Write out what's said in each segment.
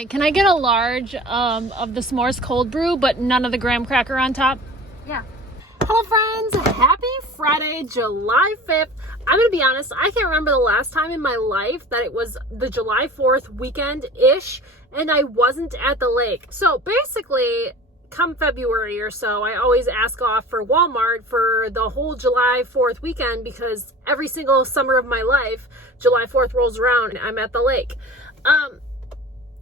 Hi, can I get a large of the s'mores cold brew, but none of the graham cracker on top? Yeah. Hello friends, happy Friday, July 5th. I'm gonna be honest, I can't remember the last time in my life that it was the July 4th weekend-ish and I wasn't at the lake. So basically, come February or so, I always ask off for Walmart for the whole July 4th weekend because every single summer of my life, July 4th rolls around and I'm at the lake.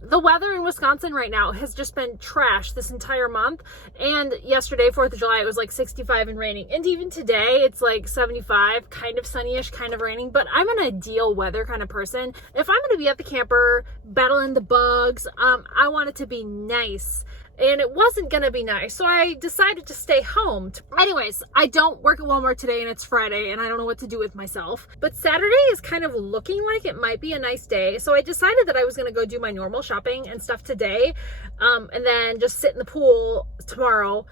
The weather in Wisconsin right now has just been trash this entire month. And yesterday, 4th of July, it was like 65 and raining. And even today, it's like 75, kind of sunnyish, kind of raining. But I'm an ideal weather kind of person. If I'm going to be at the camper, battling the bugs, I want it to be nice. And it wasn't going to be nice. So I decided to stay home. Anyways, I don't work at Walmart today and it's Friday and I don't know what to do with myself. But Saturday is kind of looking like it might be a nice day. So I decided that I was going to go do my normal shopping and stuff today. And then just sit in the pool tomorrow.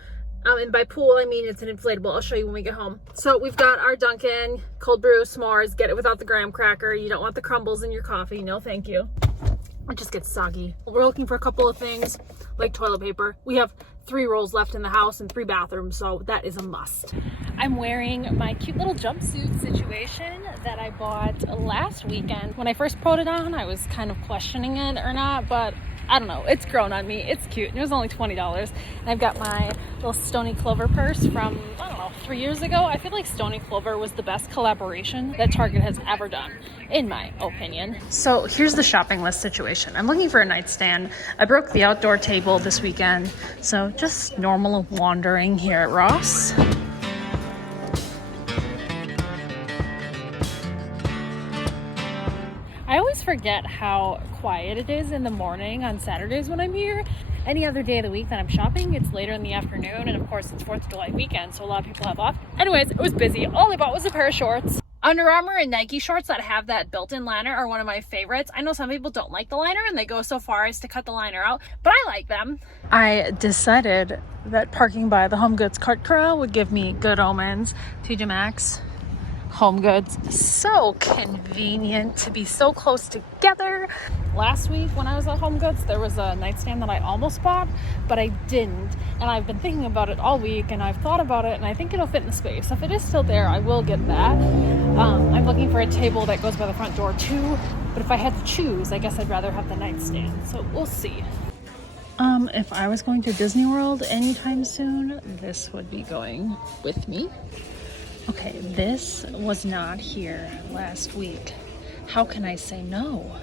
And by pool, I mean it's an inflatable. I'll show you when we get home. So we've got our Dunkin' cold brew s'mores. Get it without the graham cracker. You don't want the crumbles in your coffee. No, thank you. It just gets soggy. We're looking for a couple of things like toilet paper. We have 3 rolls left in the house and 3 bathrooms, so that is a must. I'm wearing my cute little jumpsuit situation that I bought last weekend. When I first put it on, I was kind of questioning it or not, but I don't know, it's grown on me. It's cute. It was only $20. And I've got my little Stony Clover purse from, I don't know, 3 years ago. I feel like Stony Clover was the best collaboration that Target has ever done, in my opinion. So here's the shopping list situation. I'm looking for a nightstand. I broke the outdoor table this weekend, so just normal wandering here at Ross. I always forget how quiet it is in the morning on Saturdays when I'm here. Any other day of the week that I'm shopping, it's later in the afternoon, and of course it's 4th of July weekend, so a lot of people have off. Anyways, it was busy. All I bought was a pair of shorts. Under Armour and Nike shorts that have that built-in liner are one of my favorites. I know some people don't like the liner and they go so far as to cut the liner out, but I like them. I decided that parking by the HomeGoods cart corral would give me good omens. TJ Maxx, HomeGoods, so convenient to be so close together. Last week when I was at HomeGoods, there was a nightstand that I almost bought, but I didn't. And I've been thinking about it all week and I've thought about it and I think it'll fit in the space. If it is still there, I will get that. I'm looking for a table that goes by the front door too, but if I had to choose, I guess I'd rather have the nightstand. So we'll see. If I was going to Disney World anytime soon, this would be going with me. Okay, this was not here last week. How can I say no?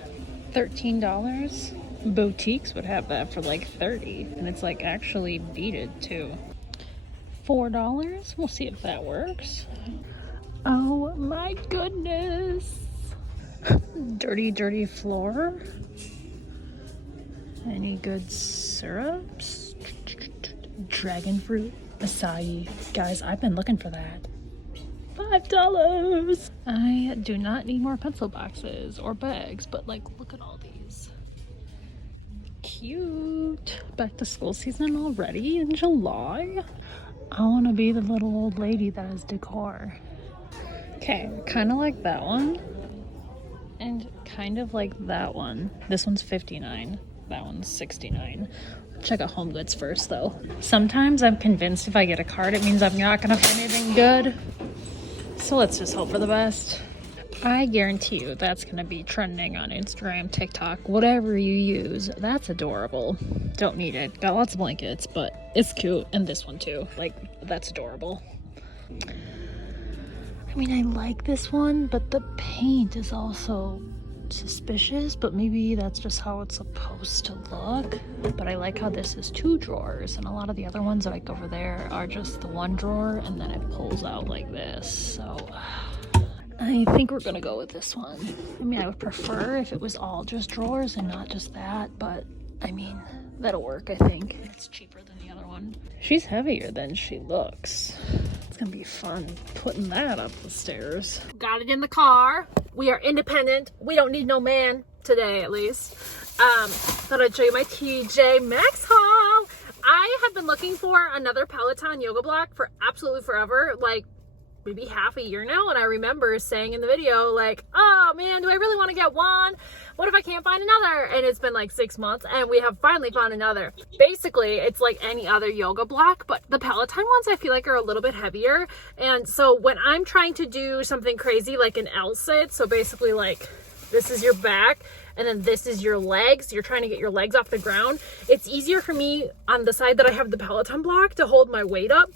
$13? Boutiques would have that for like $30, and it's like actually beaded too. $4? We'll see if that works. Oh my goodness. Dirty floor. Any good syrups? Dragon fruit, acai. Guys, I've been looking for that. $5. I do not need more pencil boxes or bags, but like, look at all these. Cute. Back to school season already in July. I want to be the little old lady that is decor. Okay, kind of like that one. And kind of like that one. This one's $59. That one's $69. Check out HomeGoods first though. Sometimes I'm convinced if I get a card, it means I'm not gonna find anything good. So let's just hope for the best. I guarantee you that's gonna be trending on Instagram, TikTok, whatever you use. That's adorable. Don't need it. Got lots of blankets, but it's cute. And this one too. Like, that's adorable. I mean, I like this one, but the paint is also suspicious, but maybe that's just how it's supposed to look. But I like how this is 2 drawers, and a lot of the other ones like over there are just the 1 drawer and then it pulls out like this. So I think we're gonna go with this one. I mean, I would prefer if it was all just drawers and not just that, but I mean, that'll work. I think it's cheaper than the other one. She's heavier than she looks. It's gonna be fun putting that up the stairs. Got it in the car. We are independent. We don't need no man today, at least. Thought I'd show you my TJ Maxx haul. I have been looking for another Peloton yoga block for absolutely forever. Like, maybe half a year now, and I remember saying in the video like, oh man, do I really want to get one? What if I can't find another? And it's been like 6 months and we have finally found another. Basically, it's like any other yoga block, but the Peloton ones I feel like are a little bit heavier. And so when I'm trying to do something crazy like an L sit, so basically like this is your back and then this is your legs, you're trying to get your legs off the ground, it's easier for me on the side that I have the Peloton block to hold my weight up.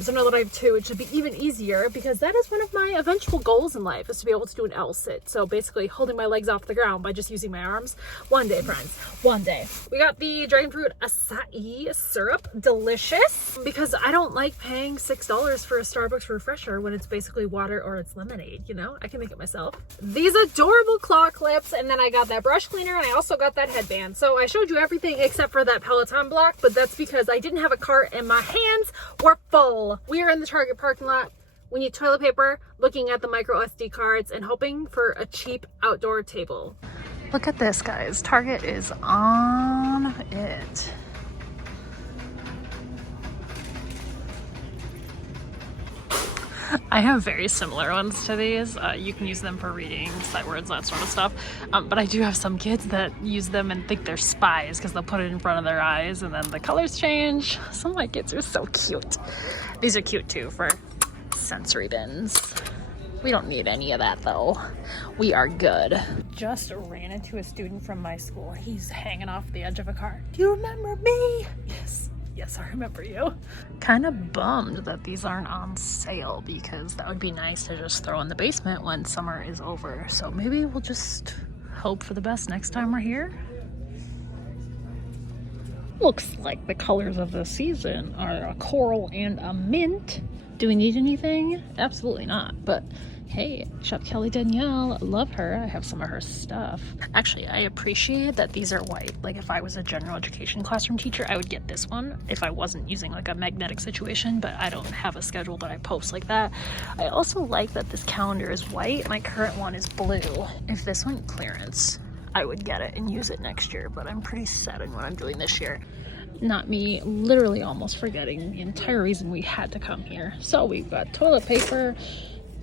So now that I have two, it should be even easier, because that is one of my eventual goals in life, is to be able to do an L sit. So basically holding my legs off the ground by just using my arms. One day, friends, one day. We got the dragon fruit acai syrup, delicious, because I don't like paying $6 for a Starbucks refresher when it's basically water or it's lemonade, you know? I can make it myself. These adorable claw clips, and then I got that brush cleaner, and I also got that headband. So I showed you everything except for that Peloton block, but that's because I didn't have a cart and my hands were full. We are in the Target parking lot. We need toilet paper, looking at the micro SD cards, and hoping for a cheap outdoor table. Look at this, guys. Target is on it. I have very similar ones to these. You can use them for reading, sight words, that sort of stuff. But I do have some kids that use them and think they're spies because they'll put it in front of their eyes and then the colors change. Some of my kids are so cute. These are cute too for sensory bins. We don't need any of that though. We are good. Just ran into a student from my school. He's hanging off the edge of a car. Do you remember me? Yes, I remember you. Kind of bummed that these aren't on sale, because that would be nice to just throw in the basement when summer is over. So maybe we'll just hope for the best next time we're here. Looks like the colors of the season are a coral and a mint. Do we need anything? Absolutely not, but hey, Chef Kelly Danielle, love her. I have some of her stuff. Actually, I appreciate that these are white. Like if I was a general education classroom teacher, I would get this one if I wasn't using like a magnetic situation, but I don't have a schedule that I post like that. I also like that this calendar is white. My current one is blue. If this went clearance, I would get it and use it next year, but I'm pretty set in what I'm doing this year. Not me literally almost forgetting the entire reason we had to come here. So we've got toilet paper,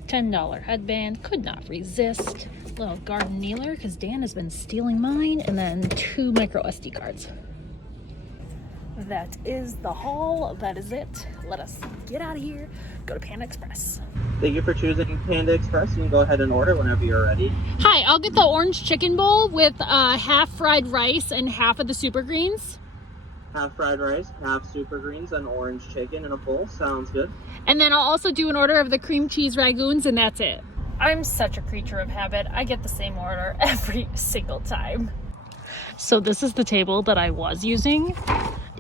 $10 headband, could not resist. Little garden kneeler, because Dan has been stealing mine, and then 2 micro SD cards. That is the haul. That is it. Let us get out of here. Go to Panda Express. Thank you for choosing Panda Express. You can go ahead and order whenever you're ready. Hi, I'll get the orange chicken bowl with half fried rice and half of the super greens. Half fried rice, half super greens, and orange chicken in a bowl. Sounds good. And then I'll also do an order of the cream cheese ragoons, and that's it. I'm such a creature of habit. I get the same order every single time. So this is the table that I was using.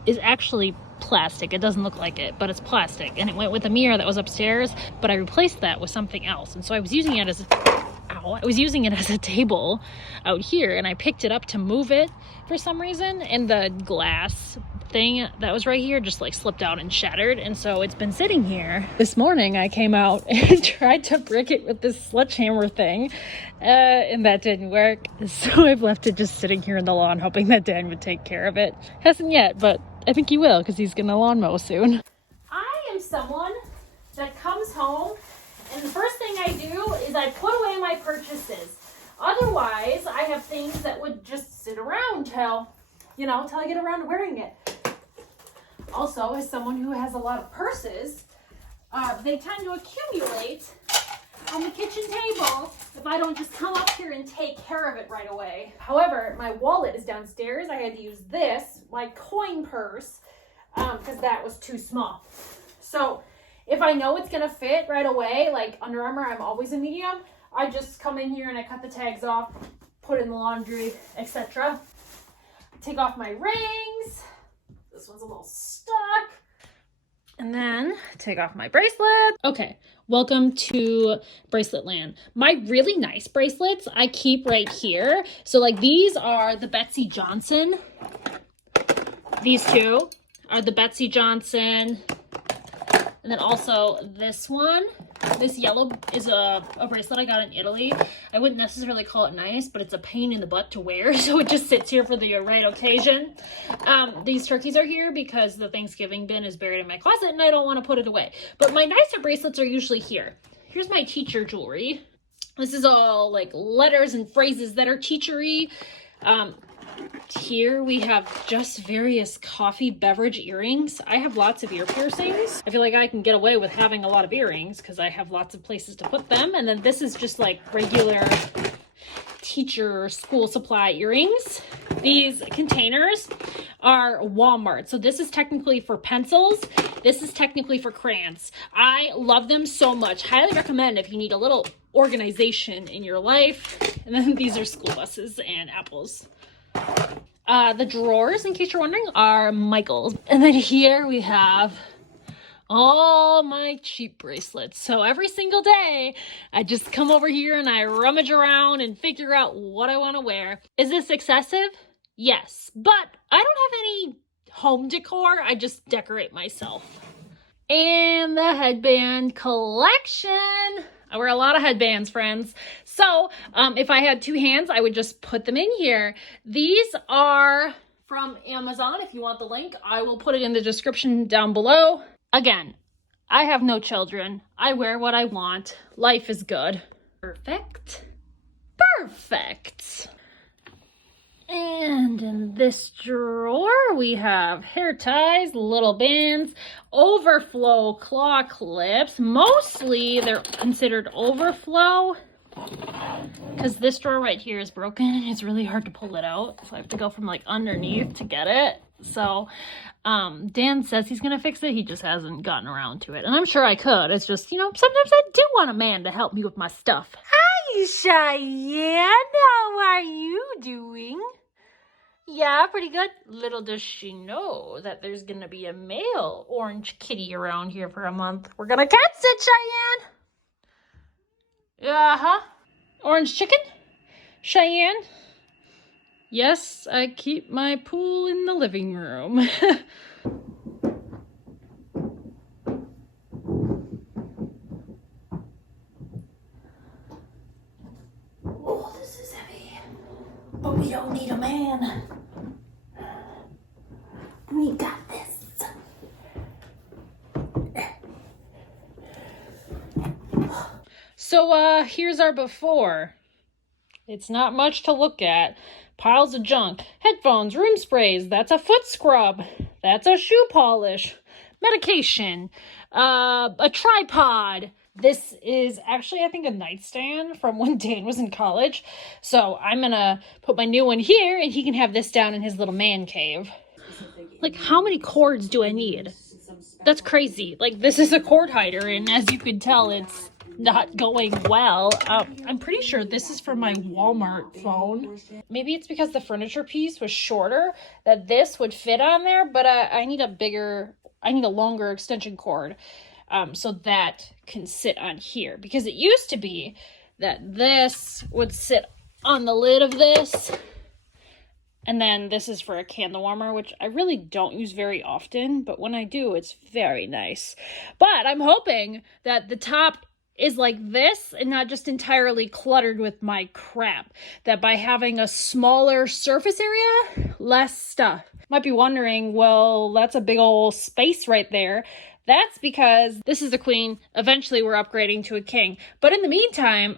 It's actually plastic. It doesn't look like it, but it's plastic. And it went with a mirror that was upstairs, but I replaced that with something else. And so I was using it as a table out here, and I picked it up to move it for some reason, and the glass thing that was right here just like slipped out and shattered, and so it's been sitting here. This morning I came out and tried to brick it with this sledgehammer thing, and that didn't work, so I've left it just sitting here in the lawn hoping that Dan would take care of it. Hasn't yet, but I think he will, because he's gonna lawn mow soon. I am someone that comes home and the first thing I do is I put away my purchases. Otherwise, I have things that would just sit around till I get around to wearing it. Also, as someone who has a lot of purses, they tend to accumulate on the kitchen table if I don't just come up here and take care of it right away. However, my wallet is downstairs. I had to use this, my coin purse, because that was too small. So if I know it's gonna fit right away, like Under Armour, I'm always a medium, I just come in here and I cut the tags off, put it in the laundry, etc. Take off my rings. This one's a little stuck. And then take off my bracelet. Okay, welcome to Bracelet Land. My really nice bracelets I keep right here. So like these are the Betsy Johnson. These two are the Betsy Johnson. And then also this one This yellow is a bracelet I got in Italy. I wouldn't necessarily call it nice, but it's a pain in the butt to wear, so it just sits here for the right occasion. These turkeys are here because the Thanksgiving bin is buried in my closet and I don't want to put it away. But my nicer bracelets are usually here. Here's my teacher jewelry. This is all like letters and phrases that are teachery. Here we have just various coffee beverage earrings. I have lots of ear piercings. I feel like I can get away with having a lot of earrings because I have lots of places to put them. And then this is just like regular teacher school supply earrings. These containers are Walmart. So this is technically for pencils. This is technically for crayons. I love them so much. Highly recommend if you need a little organization in your life. And then these are school buses and apples. The drawers, in case you're wondering, are Michael's. And then here we have all my cheap bracelets. So every single day, I just come over here and I rummage around and figure out what I want to wear. Is this excessive? Yes, but I don't have any home decor. I just decorate myself. And the headband collection. I wear a lot of headbands, friends. So if I had two hands, I would just put them in here. These are from Amazon. If you want the link, I will put it in the description down below. Again, I have no children. I wear what I want. Life is good. Perfect. Perfect. And in this drawer, we have hair ties, little bands, overflow claw clips. Mostly they're considered overflow because this drawer right here is broken and it's really hard to pull it out. So I have to go from like underneath to get it. So Dan says he's going to fix it. He just hasn't gotten around to it. And I'm sure I could. It's just, you know, sometimes I do want a man to help me with my stuff. Hi, Cheyenne. How are you doing? Yeah, pretty good. Little does she know that there's going to be a male orange kitty around here for a month. We're going to cat sit, Cheyenne. Uh-huh. Orange chicken? Cheyenne? Yes, I keep my pool in the living room. Oh, this is heavy. But we don't need a man. We got this. So, here's our before. It's not much to look at. Piles of junk. Headphones, room sprays. That's a foot scrub. That's a shoe polish. Medication. A tripod. This is actually, I think, a nightstand from when Dan was in college. So I'm going to put my new one here and he can have this down in his little man cave. Like, how many cords do I need? That's crazy. Like, this is a cord hider, and as you can tell, it's not going well. I'm pretty sure this is from my Walmart phone. Maybe it's because the furniture piece was shorter that this would fit on there, but I need a longer extension cord so that can sit on here. Because it used to be that this would sit on the lid of this. And then this is for a candle warmer, which I really don't use very often, but when I do, it's very nice. But I'm hoping that the top is like this and not just entirely cluttered with my crap. That by having a smaller surface area, less stuff. Might be wondering, well, that's a big old space right there. That's because this is a queen. Eventually, we're upgrading to a king. But in the meantime,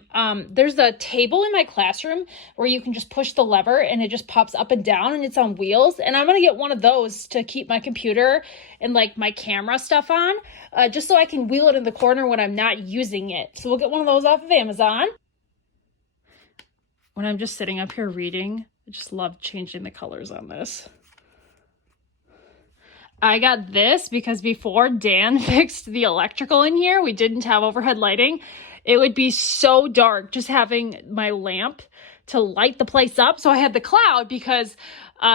there's a table in my classroom where you can just push the lever and it just pops up and down and it's on wheels. And I'm going to get one of those to keep my computer and like my camera stuff on, just so I can wheel it in the corner when I'm not using it. So we'll get one of those off of Amazon. When I'm just sitting up here reading, I just love changing the colors on this. I got this because before Dan fixed the electrical in here, we didn't have overhead lighting. It would be so dark just having my lamp to light the place up. So I had the cloud because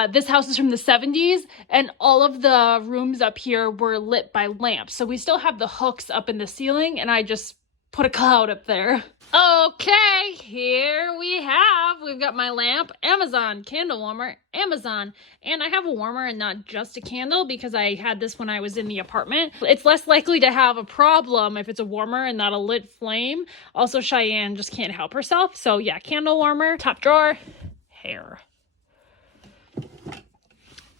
this house is from the 70s and all of the rooms up here were lit by lamps. So we still have the hooks up in the ceiling and I just put a cloud up there. Okay, here we've got my lamp, Amazon, candle warmer, Amazon, and I have a warmer and not just a candle because I had this when I was in the apartment. It's less likely to have a problem if it's a warmer and not a lit flame. Also, Cheyenne just can't help herself, so yeah, candle warmer, top drawer, hair.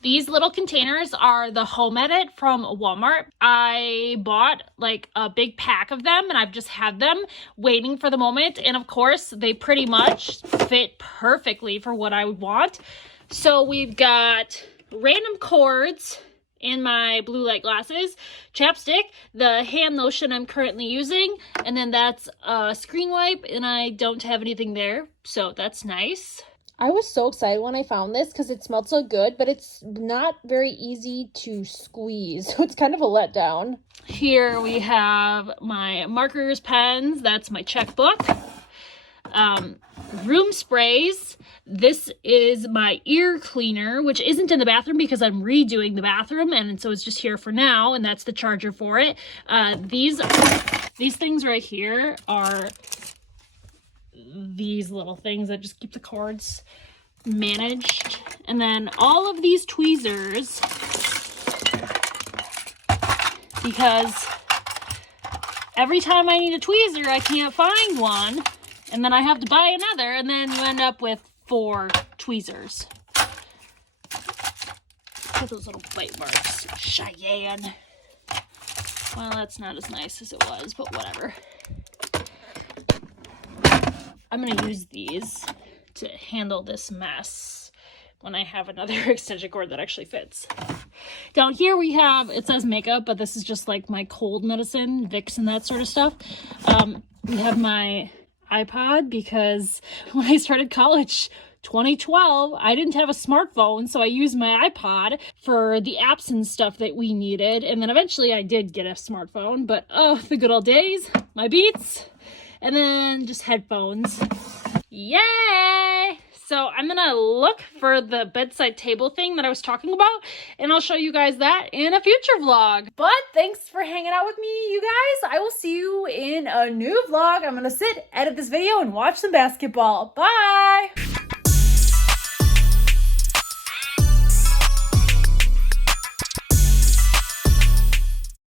These little containers are the Home Edit from Walmart. I bought like a big pack of them and I've just had them waiting for the moment. And of course, they pretty much fit perfectly for what I would want. So we've got random cords in my blue light glasses, chapstick, the hand lotion I'm currently using, and then that's a screen wipe, and I don't have anything there, so that's nice. I was so excited when I found this because it smelled so good, but it's not very easy to squeeze, so it's kind of a letdown. Here we have my markers, pens, that's my checkbook. Room sprays. This is my ear cleaner, which isn't in the bathroom because I'm redoing the bathroom, and so it's just here for now, and that's the charger for it. These things right here are these little things that just keep the cords managed. And then all of these tweezers, because every time I need a tweezer, I can't find one. And then I have to buy another, and then you end up with 4 tweezers. Look at those little bite marks. Cheyenne. Well, that's not as nice as it was, but whatever. I'm going to use these to handle this mess when I have another extension cord that actually fits. Down here we have, it says makeup, but this is just like my cold medicine, Vicks and that sort of stuff. We have my iPod because when I started college, 2012, I didn't have a smartphone, so I used my iPod for the apps and stuff that we needed. And then eventually I did get a smartphone, but oh, the good old days, my Beats. And then just headphones. Yay! So I'm gonna look for the bedside table thing that I was talking about, and I'll show you guys that in a future vlog. But thanks for hanging out with me, you guys. I will see you in a new vlog. I'm gonna sit, edit this video, and watch some basketball. Bye!